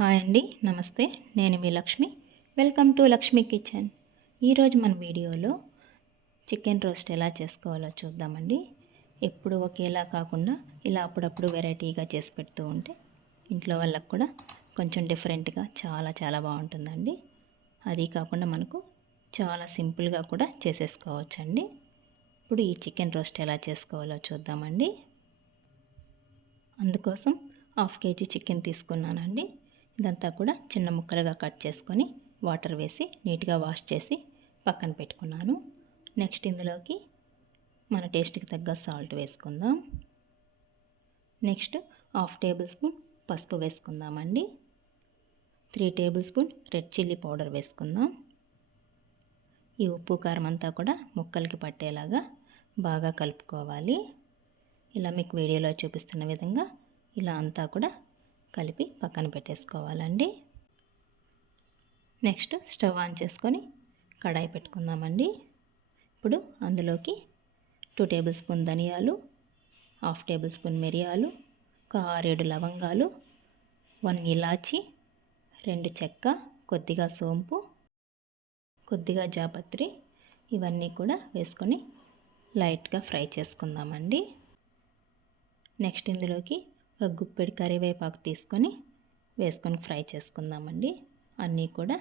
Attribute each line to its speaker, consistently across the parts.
Speaker 1: Hi అండి నమస్తే. నేను మీ Lakshmi. Welcome to Lakshmi kitchen. ఈరోజు మన వీడియోలో చికెన్ రోస్ట్ ఎలా చేసుకోవాలో చూద్దామండి. ఎప్పుడు ఒకేలా కాకుండా ఇలా అప్పుడప్పుడు వెరైటీగా చేసి పెడుతూ ఉంటే ఇంట్లో వాళ్ళకు కూడా కొంచెం డిఫరెంట్గా చాలా చాలా బాగుంటుందండి. అది కాకుండా మనకు చాలా సింపుల్గా కూడా చేసేసుకోవచ్చండి. ఇప్పుడు ఈ చికెన్ రోస్ట్ ఎలా చేసుకోవాలో చూద్దామండి. అందుకోసం హాఫ్ కేజీ చికెన్ తీసుకున్నానండి. ఇదంతా కూడా చిన్న ముక్కలుగా కట్ చేసుకొని వాటర్ వేసి నీట్గా వాష్ చేసి పక్కన పెట్టుకున్నాను. నెక్స్ట్ ఇందులోకి మన టేస్ట్కి తగ్గ సాల్ట్ వేసుకుందాం. నెక్స్ట్ హాఫ్ టేబుల్ స్పూన్ పసుపు వేసుకుందామండి. Three tablespoon red chilli powder వేసుకుందాం. ఈ ఉప్పు కారం అంతా కూడా ముక్కలకి పట్టేలాగా బాగా కలుపుకోవాలి. ఇలా మీకు వీడియోలో చూపిస్తున్న విధంగా ఇలా అంతా కూడా కలిపి పక్కన పెట్టేసుకోవాలండి. నెక్స్ట్ స్టవ్ ఆన్ చేసుకొని కడాయి పెట్టుకుందామండి. ఇప్పుడు అందులోకి టూ టేబుల్ స్పూన్ ధనియాలు హాఫ్ టేబుల్ స్పూన్ మిరియాలు ఒక ఆరేడు లవంగాలు వన్ ఇలాచి రెండు చెక్క కొద్దిగా సోంపు కొద్దిగా జాపత్రి ఇవన్నీ కూడా వేసుకొని లైట్గా ఫ్రై చేసుకుందామండి. నెక్స్ట్ ఇందులోకి ఒక గుప్పెడు కరివేపాకు తీసుకొని వేసుకొని ఫ్రై చేసుకుందామండి. అన్నీ కూడా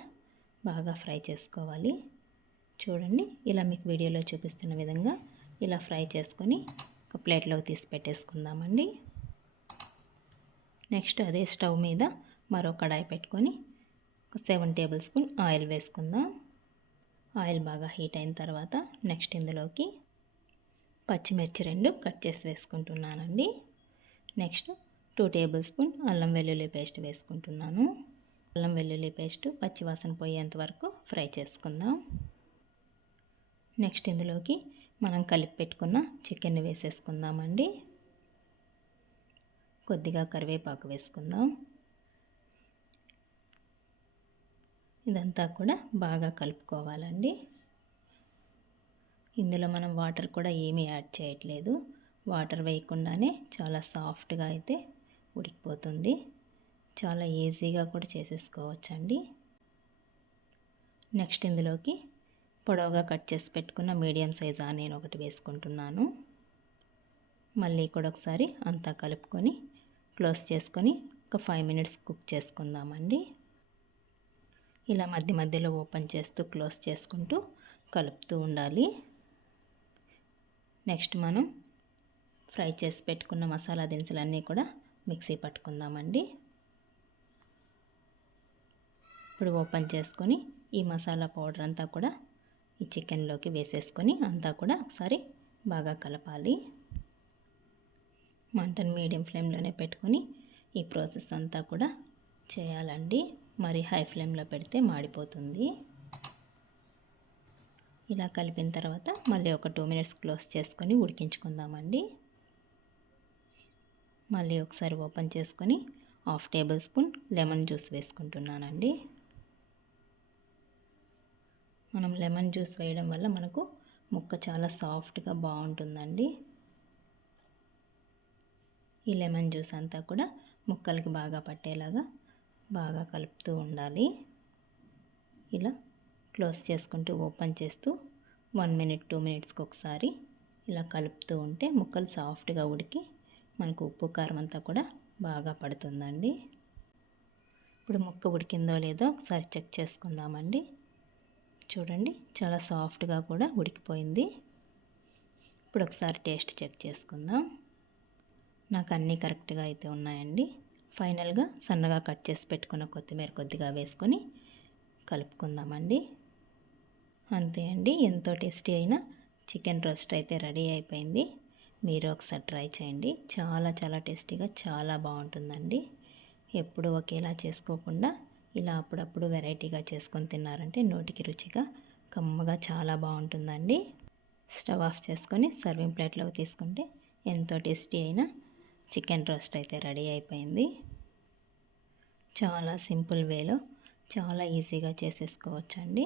Speaker 1: బాగా ఫ్రై చేసుకోవాలి. చూడండి ఇలా మీకు వీడియోలో చూపిస్తున్న విధంగా ఇలా ఫ్రై చేసుకొని ఒక ప్లేట్లోకి తీసి పెట్టేసుకుందామండి. నెక్స్ట్ అదే స్టవ్ మీద మరో కడాయి పెట్టుకొని ఒక సెవెన్ టేబుల్ స్పూన్ ఆయిల్ వేసుకుందాం. ఆయిల్ బాగా హీట్ అయిన తర్వాత నెక్స్ట్ ఇందులోకి పచ్చిమిర్చి రెండు కట్ చేసి వేసుకుంటున్నానండి. నెక్స్ట్ టూ టేబుల్ స్పూన్ అల్లం వెల్లుల్లి పేస్ట్ వేసుకుంటున్నాను. అల్లం వెల్లుల్లి పేస్ట్ పచ్చివాసన పోయేంత వరకు ఫ్రై చేసుకుందాం. నెక్స్ట్ ఇందులోకి మనం కలిపి పెట్టుకున్న చికెన్ వేసేసుకుందామండి. కొద్దిగా కరివేపాకు వేసుకుందాం. ఇదంతా కూడా బాగా కలుపుకోవాలండి. ఇందులో మనం వాటర్ కూడా ఏమీ యాడ్ చేయట్లేదు. వాటర్ వేయకుండానే చాలా సాఫ్ట్గా అయితే ఉడికిపోతుంది. చాలా ఈజీగా కూడా చేసేసుకోవచ్చండి. నెక్స్ట్ ఇందులోకి పొడవుగా కట్ చేసి పెట్టుకున్న మీడియం సైజ్ ఆనియన్ ఒకటి వేసుకుంటున్నాను. మళ్ళీ కూడా ఒకసారి అంతా కలుపుకొని క్లోజ్ చేసుకొని ఒక ఫైవ్ మినిట్స్ కుక్ చేసుకుందామండి. ఇలా మధ్య మధ్యలో ఓపెన్ చేస్తూ క్లోజ్ చేసుకుంటూ కలుపుతూ ఉండాలి. నెక్స్ట్ మనం ఫ్రై చేసి పెట్టుకున్న మసాలా దినుసులన్నీ కూడా మిక్సీ పట్టుకుందామండి. ఇప్పుడు ఓపెన్ చేసుకొని ఈ మసాలా పౌడర్ అంతా కూడా ఈ చికెన్లోకి వేసేసుకొని అంతా కూడా ఒకసారి బాగా కలపాలి. మంటను మీడియం ఫ్లేమ్లోనే పెట్టుకొని ఈ ప్రాసెస్ అంతా కూడా చేయాలండి. మరి హై ఫ్లేమ్లో పెడితే మాడిపోతుంది. ఇలా కలిపిన తర్వాత మళ్ళీ ఒక టూ మినిట్స్ క్లోజ్ చేసుకొని ఉడికించుకుందామండి. మళ్ళీ ఒకసారి ఓపెన్ చేసుకొని half tablespoon lemon juice వేసుకుంటున్నానండి. మనం లెమన్ జ్యూస్ వేయడం వల్ల మనకు ముక్క చాలా సాఫ్ట్గా బాగుంటుందండి. ఈ లెమన్ జ్యూస్ అంతా కూడా ముక్కలకి బాగా పట్టేలాగా బాగా కలుపుతూ ఉండాలి. ఇలా క్లోజ్ చేసుకుంటూ ఓపెన్ చేస్తూ వన్ మినిట్ టూ మినిట్స్కి ఒకసారి ఇలా కలుపుతూ ఉంటే ముక్కలు సాఫ్ట్గా ఉడికి మనకు ఉప్పు కారం అంతా కూడా బాగా పడుతుందండి. ఇప్పుడు ముక్క ఉడికిందో లేదో ఒకసారి చెక్ చేసుకుందామండి. చూడండి చాలా సాఫ్ట్గా కూడా ఉడికిపోయింది. ఇప్పుడు ఒకసారి టేస్ట్ చెక్ చేసుకుందాం. నాకు అన్నీ కరెక్ట్గా అయితే ఉన్నాయండి. ఫైనల్గా సన్నగా కట్ చేసి పెట్టుకున్న కొత్తిమీర కొద్దిగా వేసుకొని కలుపుకుందామండి. అంతే అండి ఎంతో టేస్టీ అయిన చికెన్ రోస్ట్ అయితే రెడీ అయిపోయింది. మీరు ఒకసారి ట్రై చేయండి. చాలా చాలా టేస్టీగా చాలా బాగుంటుందండి. ఎప్పుడు ఒకేలా చేసుకోకుండా ఇలా అప్పుడప్పుడు వెరైటీగా చేసుకొని తిన్నారంటే నోటికి రుచిగా కమ్మగా చాలా బాగుంటుందండి. స్టవ్ ఆఫ్ చేసుకొని సర్వింగ్ ప్లేట్లోకి తీసుకుంటే ఎంతో టేస్టీ అయిన చికెన్ రోస్ట్ అయితే రెడీ అయిపోయింది. చాలా సింపుల్ వేలో చాలా ఈజీగా చేసేసుకోవచ్చండి.